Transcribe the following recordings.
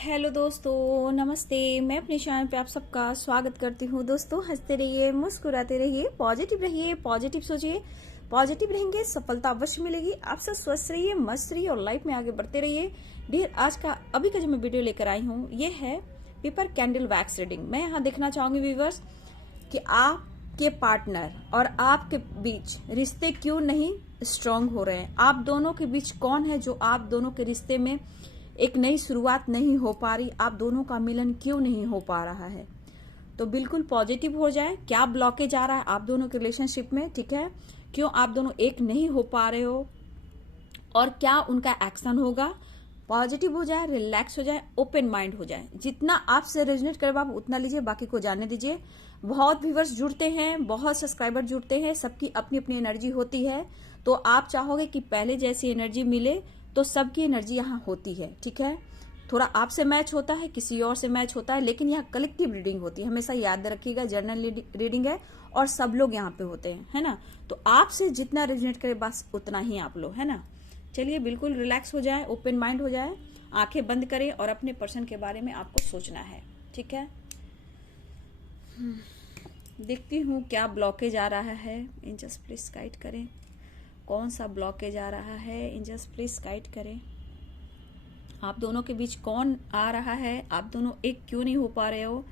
Hello दोस्तों, नमस्ते। मैं अपने चैनल पे आप सबका स्वागत करती हूँ। दोस्तों, हंसते रहिए, मुस्कुराते रहिए, पॉजिटिव सोचिए। पॉजिटिव रहेंगे, सफलता अवश्य मिलेगी। आप सब स्वस्थ रहिए, मस्त रहिए और लाइफ में आगे बढ़ते रहिए। डियर, आज का अभी का जो मैं वीडियो लेकर आई हूँ ये है पेपर कैंडल वैक्स रीडिंग। मैं यहाँ देखना चाहूंगी व्यूवर्स कि आपके पार्टनर और आपके बीच रिश्ते क्यों नहीं स्ट्रांग हो रहे हैं। आप दोनों के बीच कौन है जो आप दोनों के रिश्ते में एक नई शुरुआत नहीं हो पा रही, आप दोनों का मिलन क्यों नहीं हो पा रहा है। तो बिल्कुल पॉजिटिव हो जाए। क्या ब्लॉकेज आ रहा है आप दोनों के रिलेशनशिप में, ठीक है, क्यों आप दोनों एक नहीं हो पा रहे हो और क्या उनका एक्शन होगा। पॉजिटिव हो जाए, रिलैक्स हो जाए, ओपन माइंड हो जाए। जितना आपसे रेजोनेट करे आप उतना लीजिए, बाकी को जाने दीजिए। बहुत व्यूवर्स जुड़ते हैं, बहुत सब्सक्राइबर जुड़ते हैं, सबकी अपनी अपनी एनर्जी होती है। तो आप चाहोगे कि पहले जैसी एनर्जी मिले तो सबकी एनर्जी यहाँ होती है, ठीक है। थोड़ा आपसे मैच होता है, किसी और से मैच होता है, लेकिन यहाँ कलेक्टिव रीडिंग होती है। हमेशा याद रखिएगा, जर्नल रीडिंग है और सब लोग यहाँ पे होते हैं, है ना। तो आपसे जितना रेजोनेट करे बस उतना ही आप लो, है ना। चलिए, बिल्कुल रिलैक्स हो जाए, ओपन माइंड हो जाए, आंखें बंद करें और अपने पर्सन के बारे में आपको सोचना है, ठीक है। देखती हूँ क्या ब्लॉकेज आ रहा है। एंजल्स प्लीज गाइड करें, कौन सा ब्लॉकेज आ रहा है। एंजल्स प्लीज गाइड करें, आप दोनों के बीच कौन आ रहा है, आप दोनों एक क्यों नहीं हो पा रहे हो।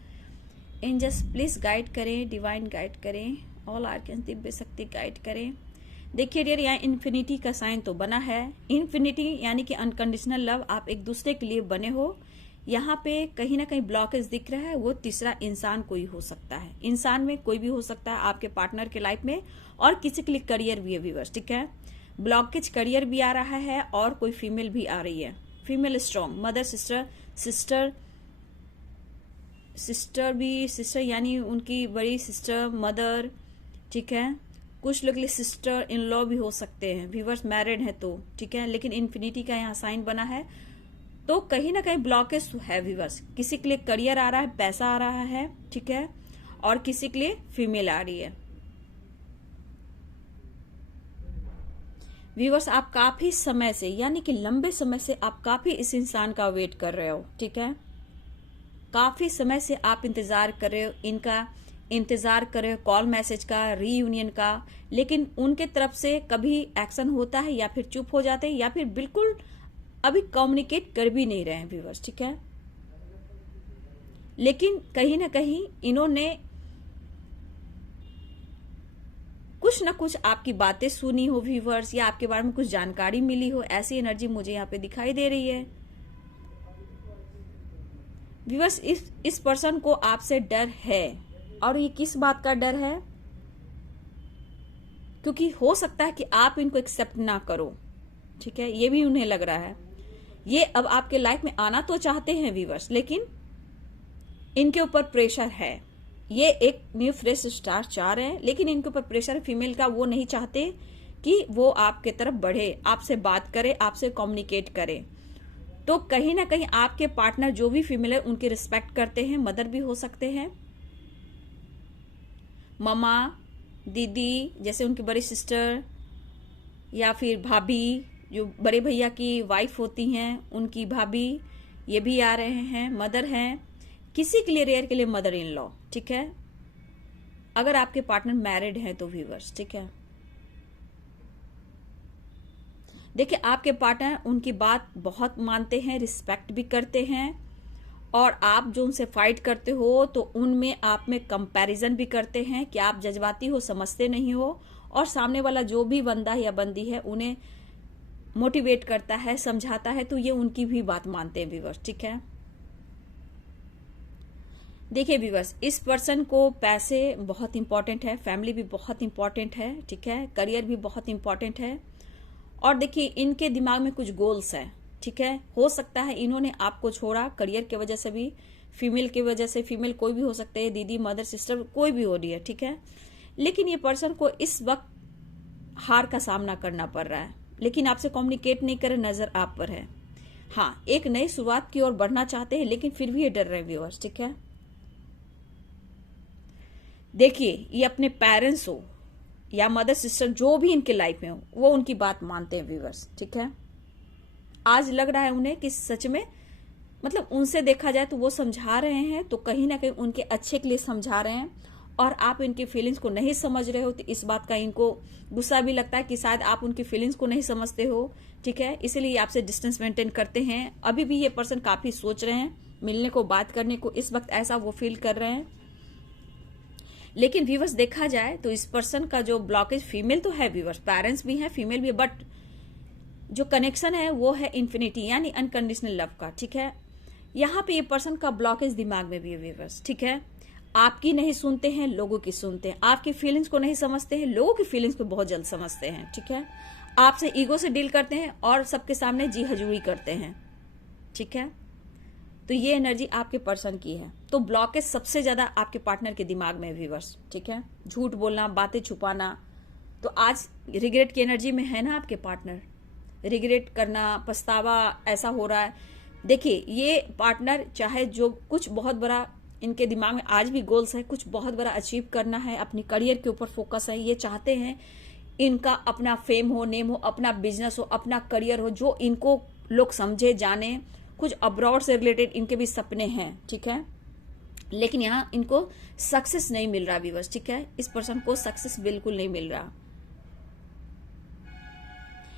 एंजल्स प्लीज गाइड करें, डिवाइन गाइड करें, ऑल आर्कन्स दिव्य शक्ति गाइड करें। देखिए डियर, यहाँ इन्फिनिटी का साइन तो बना है। इन्फिनिटी यानी कि अनकंडीशनल लव, आप एक दूसरे के लिए बने हो। यहाँ पे कहीं ना कहीं ब्लॉकेज दिख रहा है, वो तीसरा इंसान कोई हो सकता है। इंसान में कोई भी हो सकता है आपके पार्टनर के लाइफ में, और किसी के लिए करियर भी है व्यूअर्स, ठीक है। ब्लॉकेज करियर भी आ रहा है और कोई फीमेल भी आ रही है। फीमेल स्ट्रॉन्ग, मदर, सिस्टर यानी उनकी बड़ी सिस्टर, मदर, ठीक है। कुछ लोग के लिए सिस्टर इन लॉ भी हो सकते हैं। व्यूअर्स मैरिड है तो ठीक है, लेकिन इन्फिनिटी का यहाँ साइन बना है तो कहीं ना कहीं ब्लॉकेज है व्यूअर्स। किसी के लिए करियर आ रहा है, पैसा आ रहा है, ठीक है, और किसी के लिए फीमेल आ रही है। व्यूअर्स, आप काफी समय से यानी कि लंबे समय से आप काफी इस इंसान का वेट कर रहे हो, ठीक है। काफी समय से आप इंतजार कर रहे हो, इनका इंतजार कर रहे हो, कॉल मैसेज का, रीयूनियन का, लेकिन उनके तरफ से कभी एक्शन होता है या फिर चुप हो जाते हैं या फिर बिल्कुल अभी कम्युनिकेट कर भी नहीं रहे हैं व्यूअर्स, ठीक है। लेकिन कहीं ना कहीं इन्होंने कुछ ना कुछ आपकी बातें सुनी हो व्यूअर्स, या आपके बारे में कुछ जानकारी मिली हो, ऐसी एनर्जी मुझे यहाँ पे दिखाई दे रही है व्यूअर्स। इस पर्सन को आपसे डर है, और ये किस बात का डर है, क्योंकि हो सकता है कि आप इनको एक्सेप्ट ना करो, ठीक है। ये भी उन्हें लग रहा है। ये अब आपके लाइफ में आना तो चाहते हैं व्यूअर्स, लेकिन इनके ऊपर प्रेशर है। ये एक न्यू फ्रेश स्टार्ट चाह रहे हैं, लेकिन इनके ऊपर प्रेशर है फीमेल का। वो नहीं चाहते कि वो आपके तरफ बढ़े, आपसे बात करे, आपसे कम्युनिकेट करे। तो कहीं ना कहीं आपके पार्टनर जो भी फीमेल है उनकी रिस्पेक्ट करते हैं। मदर भी हो सकते हैं, ममा, दीदी, जैसे उनकी बड़ी सिस्टर, या फिर भाभी, जो बड़े भैया की वाइफ होती हैं उनकी भाभी, ये भी आ रहे हैं। मदर हैं, किसी के लिए, रेयर के लिए मदर इन लॉ, ठीक है, अगर आपके पार्टनर मैरिड हैं तो व्यूअर्स, ठीक है। देखिए, आपके पार्टनर उनकी बात बहुत मानते हैं, रिस्पेक्ट भी करते हैं, और आप जो उनसे फाइट करते हो तो उनमें आप में कंपैरिजन भी करते हैं कि आप जज्बाती हो, समझते नहीं हो, और सामने वाला जो भी बंदा या बंदी है उन्हें मोटिवेट करता है, समझाता है, तो ये उनकी भी बात मानते हैं व्यूअर्स, ठीक है। देखिए व्यूअर्स, इस पर्सन को पैसे बहुत इंपॉर्टेंट है, फैमिली भी बहुत इंपॉर्टेंट है, ठीक है, करियर भी बहुत इंपॉर्टेंट है, और देखिए इनके दिमाग में कुछ गोल्स है, ठीक है। हो सकता है इन्होंने आपको छोड़ा करियर की वजह से भी, फीमेल की वजह से, फीमेल कोई भी हो सकते है, दीदी, मदर, सिस्टर, कोई भी हो रही है, ठीक है। लेकिन ये पर्सन को इस वक्त हार का सामना करना पड़ रहा है, लेकिन आपसे कम्युनिकेट नहीं करे, नजर आप पर है। हाँ, एक नई शुरुआत की ओर बढ़ना चाहते हैं, लेकिन फिर भी ये डर रहे व्यूअर्स, ठीक है। देखिए, ये अपने पेरेंट्स हो या मदर, सिस्टर, जो भी इनके लाइफ में हो, वो उनकी बात मानते हैं व्यूअर्स, ठीक है। आज लग रहा है उन्हें कि सच में मतलब उनसे देखा जाए तो वो समझा रहे हैं तो कहीं ना कहीं उनके अच्छे के लिए समझा रहे हैं, और आप इनकी फीलिंग्स को नहीं समझ रहे हो तो इस बात का इनको गुस्सा भी लगता है कि शायद आप उनकी फीलिंग्स को नहीं समझते हो। ठीक है, इसीलिए आपसे डिस्टेंस मेंटेन करते हैं। अभी भी ये पर्सन काफी सोच रहे हैं मिलने को, बात करने को, इस वक्त ऐसा वो फील कर रहे हैं। लेकिन व्यूअर्स देखा जाए तो इस पर्सन का जो ब्लॉकेज, फीमेल तो है व्यूअर्स, पेरेंट्स भी हैं, फीमेल भी है, बट जो कनेक्शन है वो है इन्फिनिटी यानी अनकंडीशनल लव का। ठीक है, यहाँ पे ये पर्सन का ब्लॉकेज दिमाग में भी है व्यूअर्स। ठीक है, आपकी नहीं सुनते हैं, लोगों की सुनते हैं। आपकी फीलिंग्स को नहीं समझते हैं, लोगों की फीलिंग्स को बहुत जल्द समझते हैं। ठीक है, आपसे ईगो से डील करते हैं और सबके सामने जी हजूरी करते हैं। ठीक है, तो ये एनर्जी आपके पर्सन की है। तो ब्लॉकेज सबसे ज्यादा आपके पार्टनर के दिमाग में व्यूअर्स। ठीक है, झूठ बोलना, बातें छुपाना। तो आज रिग्रेट की एनर्जी में है ना आपके पार्टनर, रिग्रेट करना, पछतावा ऐसा हो रहा है। देखिए ये पार्टनर चाहे जो कुछ बहुत बड़ा इनके दिमाग में आज भी गोल्स है, कुछ बहुत बड़ा अचीव करना है, अपनी करियर के ऊपर फोकस है। ये चाहते हैं इनका अपना फेम हो, नेम हो, अपना बिजनेस हो, अपना करियर हो, जो इनको लोग समझे जाने। कुछ अब्रॉड से रिलेटेड इनके भी सपने हैं। ठीक है, लेकिन यहाँ इनको सक्सेस नहीं मिल रहा व्यूअर्स। ठीक है, इस पर्सन को सक्सेस बिल्कुल नहीं मिल रहा।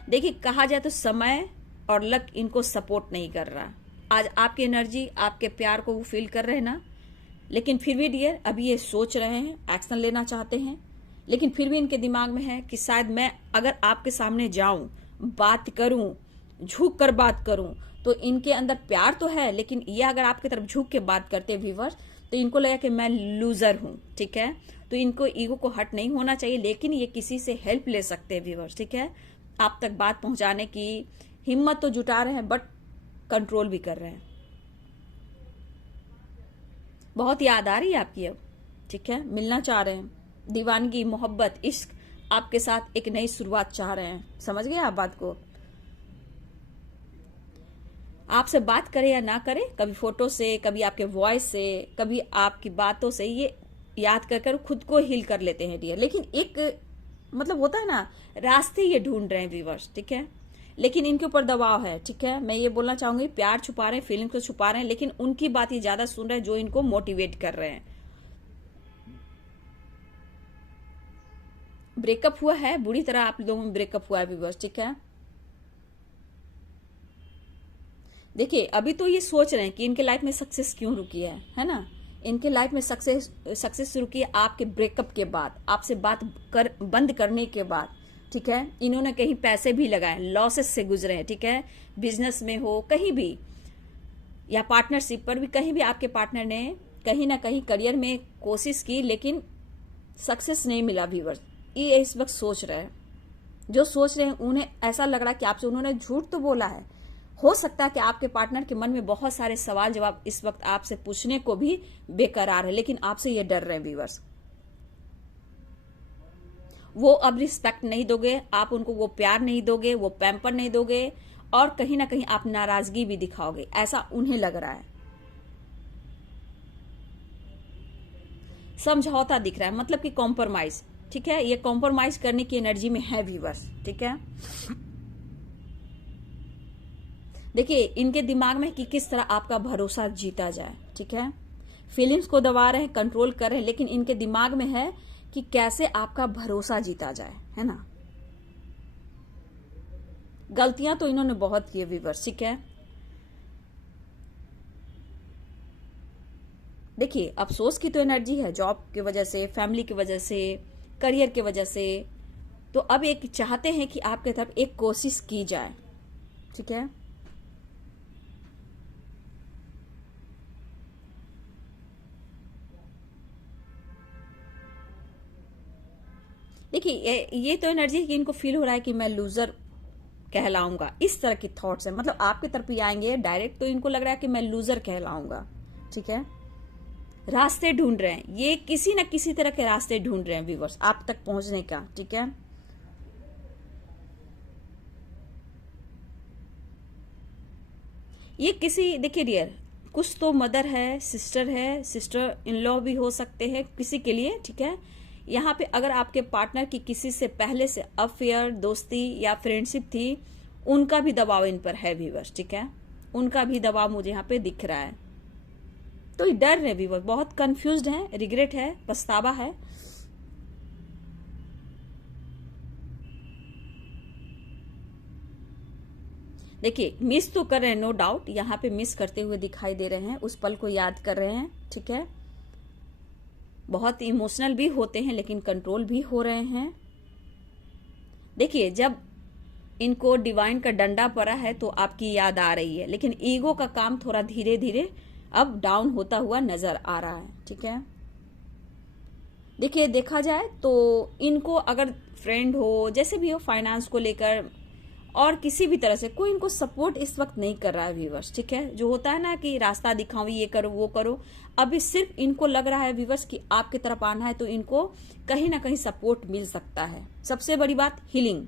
देखिए कहा जाए तो समय और लक इनको सपोर्ट नहीं कर रहा। आज आपकी एनर्जी, आपके प्यार को वो फील कर रहे हैं ना, लेकिन फिर भी डियर अभी ये सोच रहे हैं, एक्शन लेना चाहते हैं, लेकिन फिर भी इनके दिमाग में है कि शायद मैं अगर आपके सामने जाऊं, बात करूं, झुक कर बात करूं, तो इनके अंदर प्यार तो है, लेकिन ये अगर आपकी तरफ झुक के बात करते हैं व्यूअर्स तो इनको लगा कि मैं लूजर हूं। ठीक है, तो इनको ईगो को हट नहीं होना चाहिए, लेकिन ये किसी से हेल्प ले सकते हैं व्यूअर्स। ठीक है, आप तक बात पहुंचाने की हिम्मत तो जुटा रहे हैं, बट कंट्रोल भी कर रहे हैं। बहुत याद आ रही है आपकी अब। ठीक है, मिलना चाह रहे हैं, दीवानगी, मोहब्बत, इश्क, आपके साथ एक नई शुरुआत चाह रहे हैं। समझ गए आप बात को? आपसे बात करे या ना करे, कभी फोटो से, कभी आपके वॉइस से, कभी आपकी बातों से, ये याद कर कर खुद को हील कर लेते हैं डियर। लेकिन एक मतलब होता है ना, रास्ते ये ढूंढ रहे हैं व्यूअर्स। ठीक है, लेकिन इनके ऊपर दबाव है। ठीक है, मैं ये बोलना चाहूंगी, प्यार छुपा रहे हैं, फीलिंग्स को छुपा रहे हैं, लेकिन उनकी बात ये ज्यादा सुन रहे हैं जो इनको मोटिवेट कर रहे हैं। ब्रेकअप हुआ है, बुरी तरह आप लोगों में ब्रेकअप हुआ है व्यूअर्स। ठीक है, देखिए अभी तो ये सोच रहे हैं कि इनके लाइफ में सक्सेस क्यों रुकी है ना। इनके लाइफ में सक्सेस रुकी है आपके ब्रेकअप के बाद, आपसे बात बंद करने के बाद। ठीक है, इन्होंने कहीं पैसे भी लगाए, लॉसेस से गुजरे हैं। ठीक है, बिजनेस में हो, कहीं भी, या पार्टनरशिप पर भी, कहीं भी आपके पार्टनर ने कहीं ना कहीं करियर में कोशिश की, लेकिन सक्सेस नहीं मिला व्यूअर्स। ये इस वक्त सोच रहे हैं, जो सोच रहे हैं उन्हें ऐसा लग रहा है कि आपसे उन्होंने झूठ तो बोला है। हो सकता है कि आपके पार्टनर के मन में बहुत सारे सवाल जवाब इस वक्त आपसे पूछने को भी बेकरार है, लेकिन आपसे ये डर रहे हैं व्यूअर्स। वो अब रिस्पेक्ट नहीं दोगे, आप उनको वो प्यार नहीं दोगे, वो पैम्पर नहीं दोगे, और कहीं ना कहीं आप नाराजगी भी दिखाओगे, ऐसा उन्हें लग रहा है। समझौता दिख रहा है, मतलब कि कॉम्प्रोमाइज। ठीक है, ये कॉम्प्रोमाइज करने की एनर्जी में है व्यूअर्स। ठीक है, देखिए इनके दिमाग में कि किस तरह आपका भरोसा जीता जाए। ठीक है, फीलिंग्स को दबा रहे हैं, कंट्रोल कर रहे हैं, लेकिन इनके दिमाग में है कि कैसे आपका भरोसा जीता जाए, है ना। गलतियां तो इन्होंने बहुत की व्यूअर्स। ठीक है, देखिए अफसोस की तो एनर्जी है, जॉब की वजह से, फैमिली की वजह से, करियर की वजह से। तो अब एक चाहते हैं कि आपके तरफ एक कोशिश की जाए। ठीक है, देखिए ये तो एनर्जी है कि इनको फील हो रहा है कि मैं लूजर कहलाऊंगा, इस तरह की थॉट्स है। मतलब आपकी तरफ ही आएंगे डायरेक्ट, तो इनको लग रहा है कि मैं लूजर कहलाऊंगा। ठीक है, रास्ते ढूंढ रहे हैं, ये किसी न किसी तरह के रास्ते ढूंढ रहे हैं व्यूअर्स आप तक पहुंचने का। ठीक है, ये किसी, देखिए डियर, कुछ तो मदर है, सिस्टर इन लॉ भी हो सकते हैं किसी के लिए। ठीक है, यहाँ पे अगर आपके पार्टनर की किसी से पहले से अफेयर, दोस्ती या फ्रेंडशिप थी, उनका भी दबाव इन पर है व्यूअर्स। ठीक है, उनका भी दबाव मुझे यहाँ पे दिख रहा है। तो ये डर है व्यूअर, बहुत कंफ्यूज्ड है, रिग्रेट है, पछतावा है। देखिए मिस तो कर रहे हैं, नो डाउट, यहाँ पे मिस करते हुए दिखाई दे रहे हैं, उस पल को याद कर रहे हैं, ठीक है। बहुत इमोशनल भी होते हैं लेकिन कंट्रोल भी हो रहे हैं। देखिए जब इनको डिवाइन का डंडा पड़ा है तो आपकी याद आ रही है, लेकिन ईगो का काम थोड़ा धीरे धीरे अब डाउन होता हुआ नजर आ रहा है, ठीक है। देखिए देखा जाए तो इनको अगर फ्रेंड हो, जैसे भी हो, फाइनेंस को लेकर और किसी भी तरह से कोई इनको सपोर्ट इस वक्त नहीं कर रहा है व्यूवर्स, ठीक है। जो होता है ना कि रास्ता दिखाओ, ये करो वो करो, अभी सिर्फ इनको लग रहा है व्यूवर्स कि आपकी तरफ आना है तो इनको कहीं ना कहीं सपोर्ट मिल सकता है। सबसे बड़ी बात हीलिंग,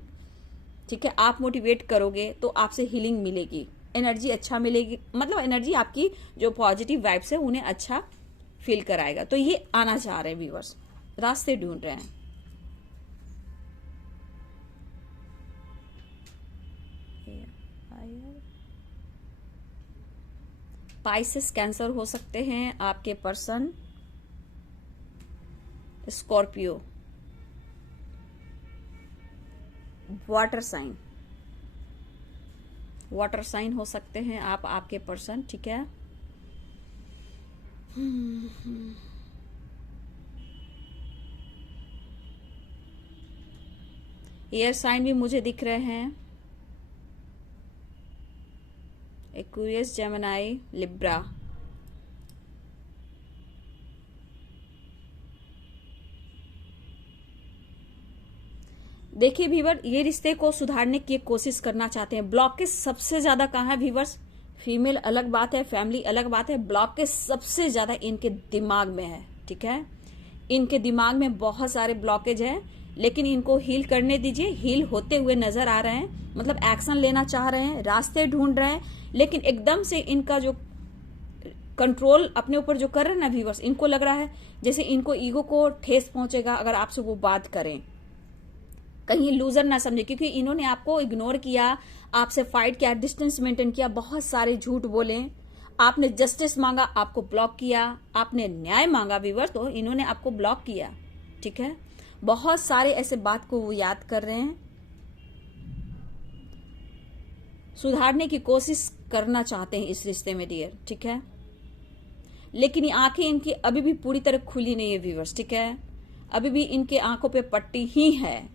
ठीक है। आप मोटिवेट करोगे तो आपसे हीलिंग मिलेगी, एनर्जी अच्छा मिलेगी, मतलब एनर्जी आपकी जो पॉजिटिव वाइब्स है उन्हें अच्छा फील कराएगा। तो ये आना चाह रहे हैं व्यूवर्स, रास्ते ढूंढ रहे हैं। पाइसेस कैंसर हो सकते हैं आपके पर्सन, स्कॉर्पियो, वाटर साइन हो सकते हैं आप, आपके पर्सन, ठीक है। एयर साइन भी मुझे दिख रहे हैं, एक्वेरियस, जेमिनी, लिब्रा। देखिए व्यूवर, ये रिश्ते को सुधारने की कोशिश करना चाहते हैं। ब्लॉकेज सबसे ज्यादा कहाँ है व्यूवर्स? फीमेल अलग बात है, फैमिली अलग बात है, ब्लॉकेज सबसे ज्यादा इनके दिमाग में है, ठीक है। इनके दिमाग में बहुत सारे ब्लॉकेज है, लेकिन इनको हील करने दीजिए। हील होते हुए नजर आ रहे हैं, मतलब एक्शन लेना चाह रहे हैं, रास्ते ढूंढ रहे हैं, लेकिन एकदम से इनका जो कंट्रोल अपने ऊपर जो कर रहे हैं ना व्यूवर्स, इनको लग रहा है जैसे इनको ईगो को ठेस पहुंचेगा अगर आपसे वो बात करें, कहीं लूजर ना समझे, क्योंकि इन्होंने आपको इग्नोर किया, आपसे फाइट किया, डिस्टेंस मेंटेन किया, बहुत सारे झूठ बोले, आपने जस्टिस मांगा, आपको ब्लॉक किया, आपने न्याय मांगा व्यूअर, तो इन्होंने आपको ब्लॉक किया, ठीक है। बहुत सारे ऐसे बात को वो याद कर रहे हैं, सुधारने की कोशिश करना चाहते हैं इस रिश्ते में डियर, ठीक है। लेकिन ये आंखें इनकी अभी भी पूरी तरह खुली नहीं है व्यूअर्स, ठीक है। अभी भी इनके आंखों पे पट्टी ही है,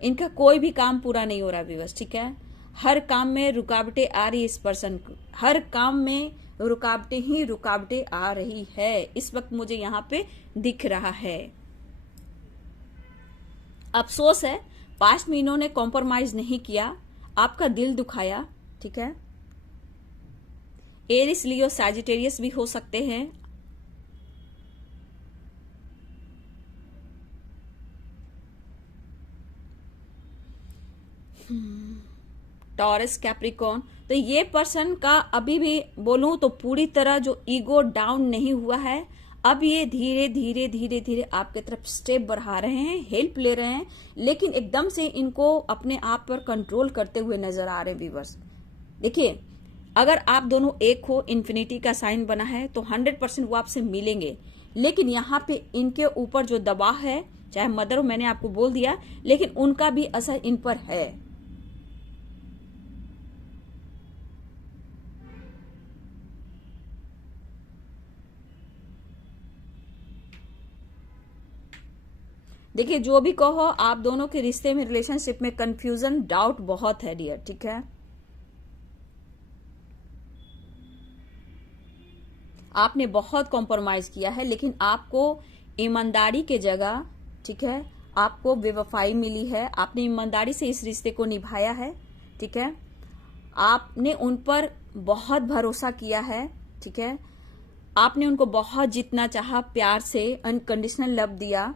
इनका कोई भी काम पूरा नहीं हो रहा व्यूअर्स, ठीक है। हर काम में रुकावटें आ रही है इस पर्सन को, हर काम में रुकावटें ही रुकावटें आ रही है, इस वक्त मुझे यहाँ पे दिख रहा है। अफसोस है पास्ट में इन्होंने कॉम्प्रोमाइज नहीं किया, आपका दिल दुखाया, ठीक है। एरिस, लियो, सैजिटेरियस भी हो सकते हैं। Taurus, Capricorn. तो ये पर्सन का अभी भी बोलूं तो पूरी तरह जो ईगो डाउन नहीं हुआ है, अब ये धीरे धीरे धीरे धीरे आपके तरफ स्टेप बढ़ा रहे हैं, हेल्प ले रहे हैं, लेकिन एकदम से इनको अपने आप पर कंट्रोल करते हुए नजर आ रहे हैं व्यूअर्स। देखिए अगर आप दोनों एक हो, इन्फिनिटी का साइन बना है, तो 100% वो आपसे मिलेंगे, लेकिन यहाँ पे इनके ऊपर जो दबाव है, चाहे मदर हो, मैंने आपको बोल दिया, लेकिन उनका भी असर इन पर है। देखिए जो भी कहो, आप दोनों के रिश्ते में, रिलेशनशिप में कंफ्यूजन, डाउट बहुत है डियर, ठीक है। आपने बहुत कॉम्प्रोमाइज किया है, लेकिन आपको ईमानदारी के जगह, ठीक है, आपको बेवफाई मिली है। आपने ईमानदारी से इस रिश्ते को निभाया है, ठीक है। आपने उन पर बहुत भरोसा किया है, ठीक है। आपने उनको बहुत जितना चाहा, प्यार से अनकंडीशनल लव दिया।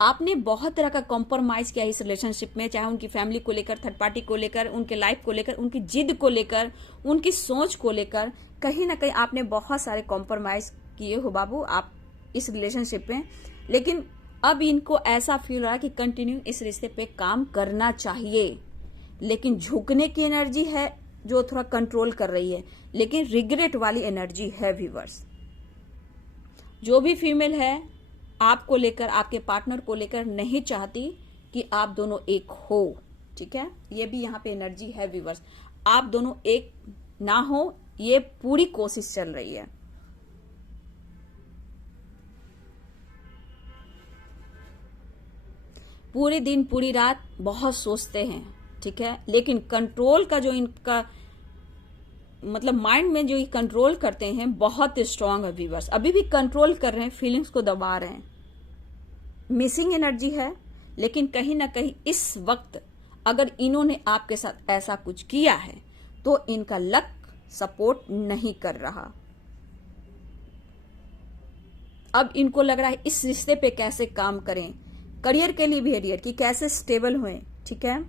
आपने बहुत तरह का कॉम्प्रोमाइज किया इस रिलेशनशिप में, चाहे उनकी फैमिली को लेकर, थर्ड पार्टी को लेकर, उनके लाइफ को लेकर, उनकी जिद को लेकर, उनकी सोच को लेकर, कहीं ना कहीं आपने बहुत सारे कॉम्प्रोमाइज किए हो बाबू आप इस रिलेशनशिप में। लेकिन अब इनको ऐसा फील हो रहा है कि कंटिन्यू इस रिश्ते पे काम करना चाहिए, लेकिन झुकने की एनर्जी है जो थोड़ा कंट्रोल कर रही है, लेकिन रिग्रेट वाली एनर्जी है व्यूअर्स। जो भी फीमेल है आपको लेकर, आपके पार्टनर को लेकर नहीं चाहती कि आप दोनों एक हो, ठीक है, ये भी यहाँ पे एनर्जी है व्यूअर्स। आप दोनों एक ना हो, ये पूरी कोशिश चल रही है। पूरे दिन पूरी रात बहुत सोचते हैं, ठीक है, लेकिन कंट्रोल का जो इनका मतलब माइंड में जो ये कंट्रोल करते हैं बहुत स्ट्रांग है व्यूअर्स। अभी भी कंट्रोल कर रहे हैं, फीलिंग्स को दबा रहे हैं। मिसिंग एनर्जी है, लेकिन कहीं ना कहीं इस वक्त अगर इन्होंने आपके साथ ऐसा कुछ किया है तो इनका लक सपोर्ट नहीं कर रहा। अब इनको लग रहा है इस रिश्ते पे कैसे काम करें, करियर के लिए भी एरियर कि कैसे स्टेबल हुए, ठीक है,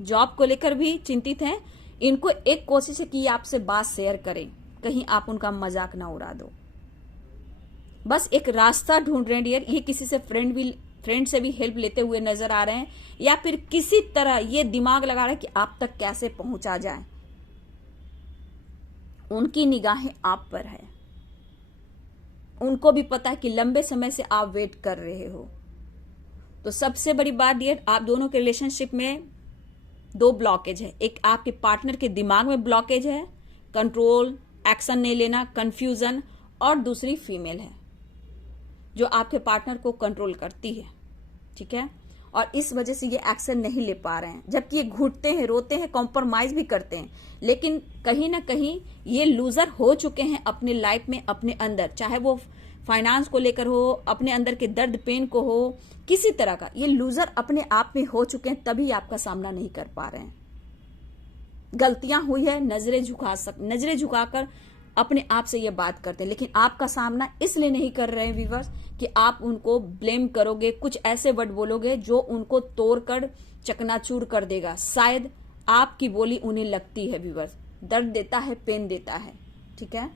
जॉब को लेकर भी चिंतित हैं। इनको एक कोशिश है कि आपसे बात शेयर करें, कहीं आप उनका मजाक ना उड़ा दो। बस एक रास्ता ढूंढ रहे हैं डियर। ये किसी से फ्रेंड से भी हेल्प लेते हुए नजर आ रहे हैं, या फिर किसी तरह ये दिमाग लगा रहे हैं कि आप तक कैसे पहुंचा जाए। उनकी निगाहें आप पर है, उनको भी पता है कि लंबे समय से आप वेट कर रहे हो। तो सबसे बड़ी बात डियर, आप दोनों के रिलेशनशिप में दो ब्लॉकेज है। एक आपके पार्टनर के दिमाग में ब्लॉकेज है, कंट्रोल, एक्शन नहीं लेना, कंफ्यूजन, और दूसरी फीमेल है जो आपके पार्टनर को कंट्रोल करती है, ठीक है, और इस वजह से ये एक्शन नहीं ले पा रहे हैं। जबकि ये घुटते हैं, रोते हैं, कॉम्प्रोमाइज भी करते हैं, लेकिन कहीं ना कहीं ये लूजर हो चुके हैं अपने लाइफ में, अपने अंदर, चाहे वो फाइनेंस को लेकर हो, अपने अंदर के दर्द पेन को हो, किसी तरह का ये लूजर अपने आप में हो चुके हैं, तभी आपका सामना नहीं कर पा रहे हैं। गलतियां हुई है, नजरें झुकाकर अपने आप से ये बात करते हैं, लेकिन आपका सामना इसलिए नहीं कर रहे हैं व्यूअर्स कि आप उनको ब्लेम करोगे, कुछ ऐसे वर्ड बोलोगे जो उनको तोड़कर चकनाचूर कर देगा। शायद आपकी बोली उन्हें लगती है व्यूअर्स, दर्द देता है, पेन देता है, ठीक है।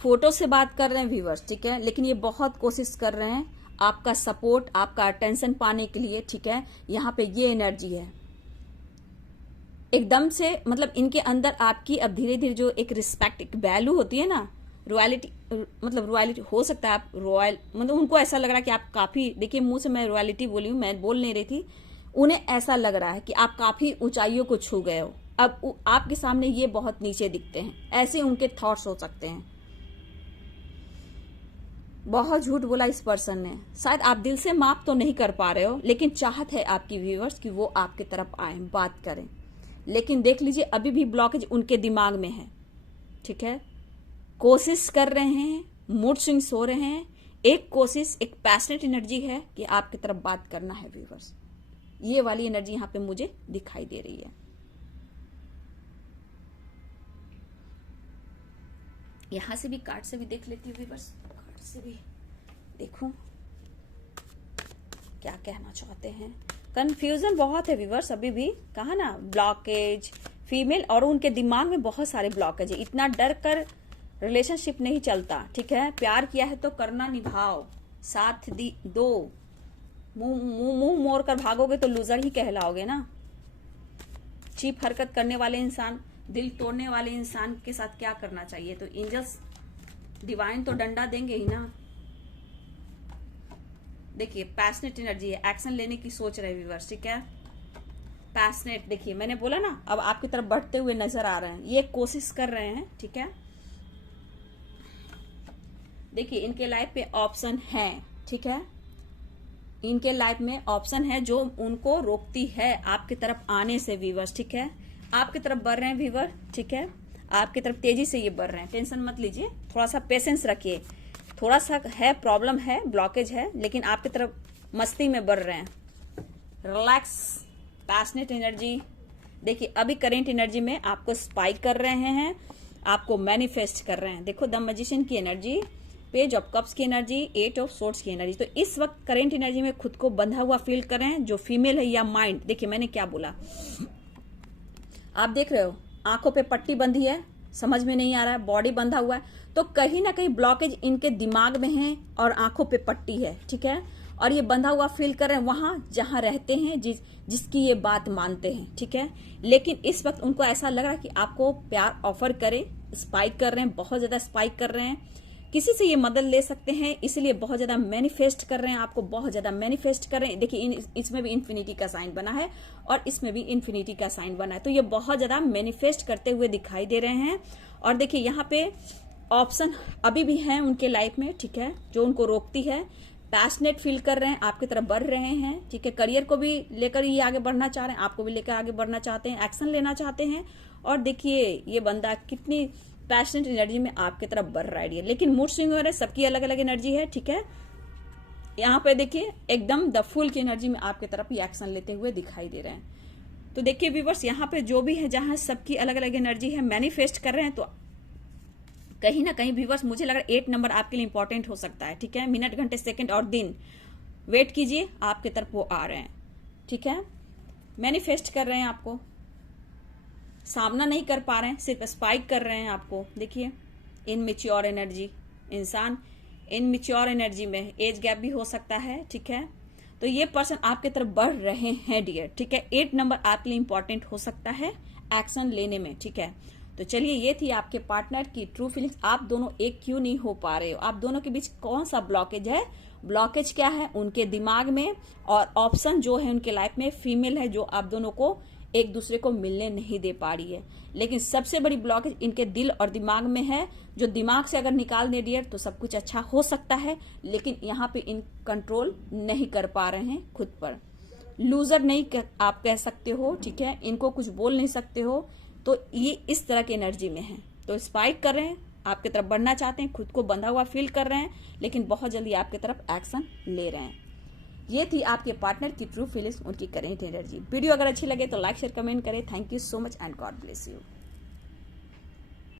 फोटो से बात कर रहे हैं व्यूअर्स, ठीक है, लेकिन ये बहुत कोशिश कर रहे हैं आपका सपोर्ट, आपका अटेंशन पाने के लिए, ठीक है। यहाँ पे ये एनर्जी है एकदम से, मतलब इनके अंदर आपकी अब धीरे धीरे जो एक रिस्पेक्ट, एक वैल्यू होती है ना, रॉयलिटी, मतलब रॉयलिटी हो सकता है आप रॉयल, मतलब उनको ऐसा लग रहा है कि आप काफी, देखिए मुंह से मैं रॉयलिटी बोली हूँ, मैं बोल नहीं रही थी, उन्हें ऐसा लग रहा है कि आप काफी ऊंचाइयों को छू गए हो। अब आपके सामने ये बहुत नीचे दिखते हैं, ऐसे उनके थॉट्स हो सकते हैं। बहुत झूठ बोला इस पर्सन ने, शायद आप दिल से माफ तो नहीं कर पा रहे हो, लेकिन चाहत है आपकी व्यूअर्स कि वो आपके तरफ आए, बात करें, लेकिन देख लीजिए अभी भी ब्लॉकेज उनके दिमाग में है, ठीक है। कोशिश कर रहे हैं, मूड स्विंग्स हो रहे हैं, एक कोशिश, एक पैशनेट एनर्जी है कि आपकी तरफ बात करना है व्यूअर्स। ये वाली एनर्जी यहाँ पे मुझे दिखाई दे रही है। यहां से भी कार्ड से भी देख लेती हूँ व्यूअर्स, कार्ड से भी देखूं क्या कहना चाहते हैं। कंफ्यूजन बहुत है व्यूअर्स, अभी भी कहा ना, ब्लॉकेज फीमेल, और उनके दिमाग में बहुत सारे ब्लॉकेज है। इतना डर कर रिलेशनशिप नहीं चलता, ठीक है। प्यार किया है तो करना निभाओ, साथ दो, मुंह मोड़ कर भागोगे तो लूजर ही कहलाओगे ना। चीप हरकत करने वाले इंसान, दिल तोड़ने वाले इंसान के साथ क्या करना चाहिए, तो एंजल्स डिवाइन तो डंडा देंगे ही ना। देखिए पैशनेट एनर्जी है, एक्शन लेने की सोच रहे व्यूअर्स, ठीक है। पैशनेट, देखिए मैंने बोला ना, अब आपकी तरफ बढ़ते हुए नजर आ रहे हैं, ये कोशिश कर रहे हैं, ठीक है। देखिए इनके लाइफ पे ऑप्शन है, ठीक है, इनके लाइफ में ऑप्शन है जो उनको रोकती है आपकी तरफ आने से व्यूअर्स, ठीक है। आपकी तरफ बढ़ रहे हैं व्यूअर, ठीक है, आपकी तरफ तेजी से ये बढ़ रहे हैं, टेंशन मत लीजिए, थोड़ा सा पेशेंस रखिए। थोड़ा सा है प्रॉब्लम है, ब्लॉकेज है, लेकिन आपकी तरफ मस्ती में बढ़ रहे हैं। Relax, passionate energy. देखिए अभी करेंट एनर्जी में आपको स्पाइक कर रहे हैं, आपको मैनिफेस्ट कर रहे हैं। देखो द मैजिशियन की एनर्जी, पेज ऑफ कप्स की एनर्जी, एट ऑफ सोर्ड्स की एनर्जी। तो इस वक्त करेंट एनर्जी में खुद को बंधा हुआ फील कर रहे हैं, जो फीमेल है या माइंड। देखिए मैंने क्या बोला, आप देख रहे हो आंखों पे पट्टी बंधी है, समझ में नहीं आ रहा है, बॉडी बंधा हुआ है, तो कहीं ना कहीं ब्लॉकेज इनके दिमाग में है और आंखों पे पट्टी है, ठीक है। और ये बंधा हुआ फील कर रहे हैं वहां जहां रहते हैं, जिसकी ये बात मानते हैं, ठीक है। लेकिन इस वक्त उनको ऐसा लग रहा है कि आपको प्यार ऑफर करे, स्पाइक कर रहे हैं, बहुत ज्यादा स्पाइक कर रहे हैं, किसी से ये मदद ले सकते हैं, इसलिए बहुत ज्यादा मैनिफेस्ट कर रहे हैं, आपको बहुत ज्यादा मैनिफेस्ट कर रहे हैं। देखिए इसमें भी इन्फिनिटी का साइन बना है और इसमें भी इन्फिनिटी का साइन बना है, तो ये बहुत ज्यादा मैनिफेस्ट करते हुए दिखाई दे रहे हैं। और देखिए यहाँ पे ऑप्शन अभी भी है उनके लाइफ में, ठीक है, जो उनको रोकती है। पैशनेट फील कर रहे हैं, आपकी तरफ बढ़ रहे हैं, ठीक है। करियर को भी लेकर ये आगे बढ़ना चाह रहे हैं, आपको भी लेकर आगे बढ़ना चाहते हैं, एक्शन लेना चाहते हैं। और देखिए ये बंदा कितनी पैशनेट एनर्जी में आपके तरफ बढ़ रहा है, लेकिन मूड स्विंग हो रहा है, सबकी अलग अलग एनर्जी है, ठीक है। यहाँ पे देखिए एकदम द फुल की एनर्जी में आपके तरफ ये एक्शन लेते हुए दिखाई दे रहे हैं। तो देखिए व्यूअर्स, यहाँ पे जो भी है, जहां सबकी अलग अलग एनर्जी है, मैनिफेस्ट कर रहे हैं, तो कहीं ना कहीं व्यूअर्स मुझे लग रहा है 8 नंबर आपके लिए इंपॉर्टेंट हो सकता है, ठीक है। मिनट, घंटे, सेकंड और दिन वेट कीजिए, आपके तरफ वो आ रहे हैं, ठीक है। मैनिफेस्ट कर रहे हैं, आपको सामना नहीं कर पा रहे हैं, सिर्फ स्पाइक कर रहे हैं आपको। देखिए इनमेच्योर एनर्जी, इंसान इनमेच्योर एनर्जी में, एज गैप भी हो सकता है, ठीक है। तो ये पर्सन आपके तरफ बढ़ रहे हैं डियर, ठीक है। 8 नंबर आपके लिए इंपॉर्टेंट हो सकता है एक्शन लेने में, ठीक है। तो चलिए ये थी आपके पार्टनर की ट्रू फीलिंग्स। आप दोनों एक क्यों नहीं हो पा रहे हो, आप दोनों के बीच कौन सा ब्लॉकेज है, ब्लॉकेज क्या है उनके दिमाग में, और ऑप्शन जो है उनके लाइफ में फीमेल है जो आप दोनों को एक दूसरे को मिलने नहीं दे पा रही है। लेकिन सबसे बड़ी ब्लॉकेज इनके दिल और दिमाग में है, जो दिमाग से अगर निकाल दे डियर तो सब कुछ अच्छा हो सकता है, लेकिन यहाँ पे इन कंट्रोल नहीं कर पा रहे हैं खुद पर। लूजर नहीं आप कह सकते हो, ठीक है, इनको कुछ बोल नहीं सकते हो, तो ये इस तरह की एनर्जी में है। तो स्पाइक कर रहे हैं, आपकी तरफ बढ़ना चाहते हैं, खुद को बंधा हुआ फील कर रहे हैं, लेकिन बहुत जल्दी आपकी तरफ एक्शन ले रहे हैं। ये थी आपके पार्टनर की ट्रू फीलिंग्स, उनकी करेंट एनर्जी। वीडियो अगर अच्छी लगे तो लाइक शेयर कमेंट करें। Thank you so much and God bless you.